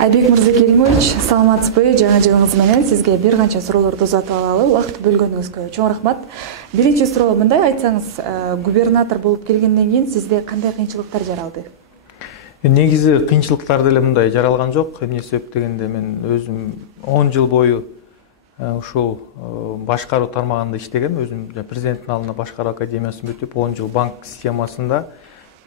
Айбек Мырзакеримович, саламатсызбы? Жаңа жылыңыз менен сизге бир канча суроолорду узатып алалы. Убакыт бөлгөнүңүзгө чоң рахмат. Биринчи суроо мындай, айтсаңыз, губернатор болуп келгенден кийин сизде кандай кыйынчылыктар жаралды? Негизи кыйынчылыктар деле мындай жаралган жок. Эмне себеп дегенде мен өзүм 10 жыл бою ушул башкаруу тармагында иштегем. Өзүм президенттин алдына башкаруу академиясын бүтүп, 10 жыл банк системасында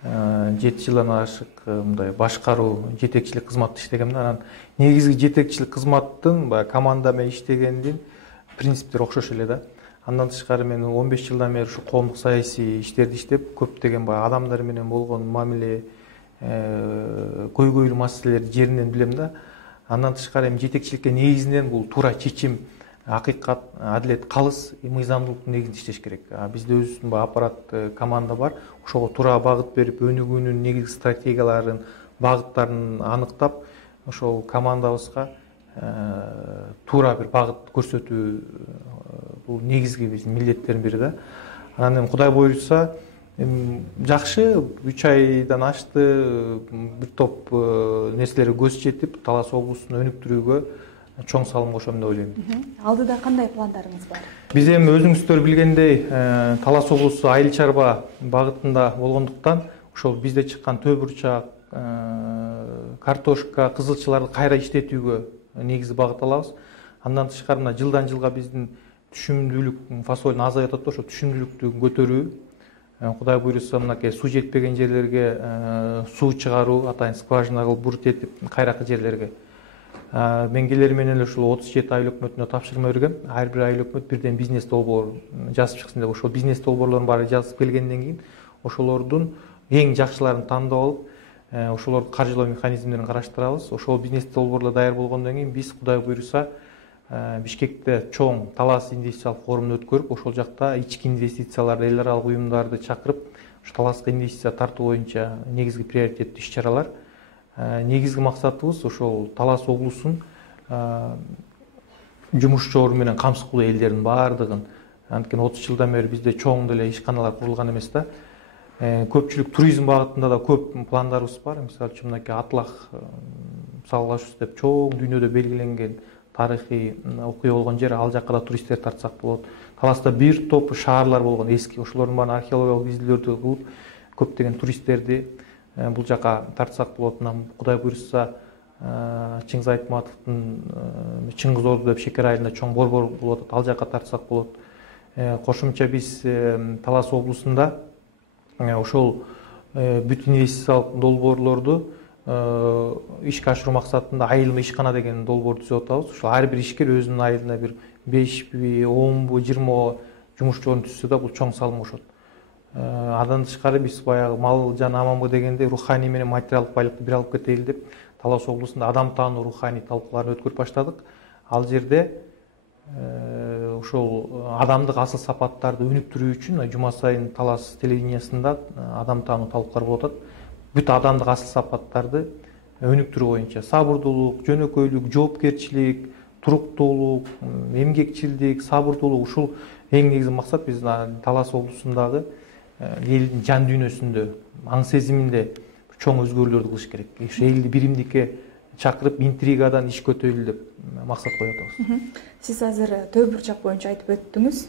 7 жылдан ашык мындай башкаруу жетекчилик кызматта иштегем. Анан негизги жетекчилик кызматтын команда менен иштегендин принциптери окшош эле да. Андан тышкары мен 15 жылдан бери ушу коомдук саясий иштерди иштеп, көптөгөн адамдар менен болгон мамиле, көйгөйлүү маселелерди жеринен билем да. Андан тышкары жетекчиликке негизинен бул туура чечим, акыйкат, адилет, калыс, мыйзамдуулуктун негизинде иштеш керек. Бизде өзүбүздүн аппарат команда бар. Ошого туура багыт берип, өнүгүүнүн негизги стратегияларын, багыттарын аныктап, ошол командабызга туура бир багыт көрсөтүү бул негизги биздин милдеттердин бири да. Анан эми Кудай буйрса, жакшы 3 айдан ашты, бир топ нерселерге көз жетип, Талас облусун өнүктүрүүгө чоң салым кошом деп ойлойм. Алдыда кандай пландарыңыз бар? Биз эми өзүңүздөр билгендей, Талас облусу айыл чарба багытында болгондуктан, ошол бизде чыккан төбүрчак, картошка, кызылчаларды кайра иштетүүгө негизи багыт алабыз. Андан тышкары мына жылдан жылга биздин түшүмдүүлүк фасолун азайтып атат, ошо түшүмдүүлүктү көтөрүү. Кудай буйрса, мынакей суу жетпеген жерлерге суу чыгаруу, атайын скважина кылып бурут этип, кайракы жерлерге. Мен келер менен ушул 37 айыл өкмөтүнө тапшырма бергем. Ар бир айыл өкмөт бирден бизнес долбоор жазып чыксын деп, ошол бизнес долбоорлордун баары жазып келгенден кийин ошолордун эң жакшыларын тандап алып, ошолорду каржылоо механизмдерин караштырабыз. Ошол бизнес долбоорлор даяр болгондон кийин биз Кудай буйрса Бишкекте чоң Талас инвестициялык форумун өткөрүп, ошол жакта ички инвестицияларды, эл аралык уюмдарды чакырып, ушу Таласка инвестиция тартуу боюнча негизги приоритеттүү иш-чаралар. Негизги максатыбыз ошол Талас облусун жумушчору менен камсыз кылуу элдердин баардыгын. Анткени 30 жылдан бери бизде чоң деле ишканалар курулган эмес да. Көпчүлүк туризм багытында да көп пландарыбыз бар. Мисалы үчүн мынакей Атлах салгылашуусу деп чоң дүйнөдө белгиленген тарыхый окуя болгон жер, ал жакка да туристтер тартсак болот. Таласта бир топ шаарлар болгон эски, ошолордун баарын археологиялык изилдөөлөрдү кылып, көптөгөн туристтерди бул жака тартсак болот. Кудай буйрса, Чыңгыз Айтматовдун Чыңгыз Орду деп шекара айылында чоң борбор болуп атат, ал жака тартсак болот. Кошумча биз Талас облусунда ошол бүт инвестициялык долбоорлорду ишке ашыруу максатында айылма ишкана деген долбоорду түзүп атабыз. Ошол ар бир ишкер өзүнүн айылына бир 5, 10, 20 жумушчуун түзсө да бул чоң салым кошот. Андан тышкары биз баягы мал жан аманбы дегенде руханий менен материалдык байлыкты бир алып кетели деп Талас облусунда адам таануу руханий талкууларын өткөрүп баштадык. Ал жерде ошол адамдык асыл сапаттарды өнүктүрүү үчүн жума сайын Талас телевидениясында адам таануу талкуулар болуп атат. Бүт адамдык асыл сапаттарды өнүктүрүү боюнча сабырдуулук, жөнөкөйлүк, жоопкерчилик, туруктуулук, эмгекчилдик, сабырдуулук, ушул эң негизги максат. Биз Талас облусундагы элдин жан дүйнөсүндө, аң сезиминде чоң өзгөрүүлөрдү кылыш керек. Ошо элди биримдикке чакырып, интригадан иш көтөйлү деп максат коюп атабыз. Сиз азыр Төбүрчак боюнча айтып өттүңүз.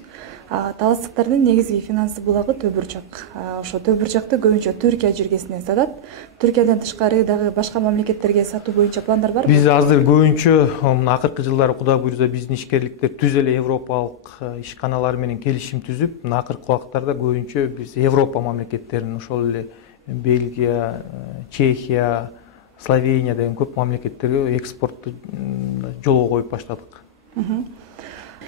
Таластыктардын негизги финансы булагы Төбүрчак. Ошо Төбүрчакты көбүнчө Түркия жиргесинен сатат. Түркиядан тышкары дагы башка мамлекеттерге сатуу боюнча пландар барбы? Биз азыр көбүнчө акыркы жылдары Кудай буйрса биздин ишкерликтер түз эле европалык ишканалар менен келишим түзүп, акыркы убактарда көбүнчө биз Европа мамлекеттеринин, ошол эле Бельгия, Чехия, Словения деген көп мамлекеттерге экспортту жолго коюп баштадык.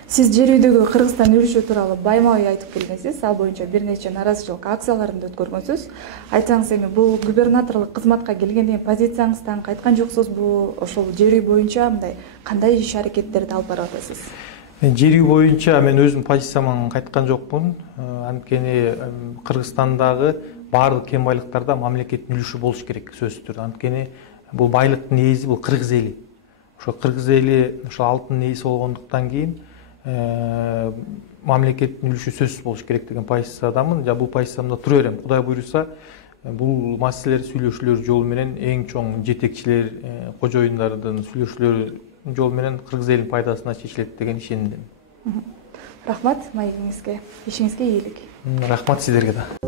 Сиз жер үйдөгү Кыргызстан үлүшү тууралуу байма-бай айтып келгенсиз. Ал боюнча бир нече наразычылык акцияларын да өткөргөнсүз. Айтсаңыз, эми бул губернаторлук кызматка келгенден позицияңыздан кайткан жоксузбу? Ошол жер үй боюнча мындай кандай иш аракеттерди алып барып атасыз? Жер үй боюнча мен өзүм позицияман кайткан жокмун. Анткени Кыргызстандагы баардык кен байлыктарда мамлекеттин үлүшү болуш керек сөзсүз түрдө. Анткени бул байлыктын ээси бул кыргыз эли. Ошо кыргыз эли ошо алтын ээси болгондуктан кийин мамлекеттин үлүшү сөзсүз болуш керек деген позициядамын. Бул позициямда тура берем. Кудай буйруса, бул маселелер сүйлөшүүлөр жолу менен эң чоң жетекчилер, кожоюндардын сүйлөшүүлөр жолу менен Кыргыз элинин пайдасына чечилет деген ишенимдемин. Рахмат маегиңизге, ишиңизге ийгилик. Рахмат сиздерге да.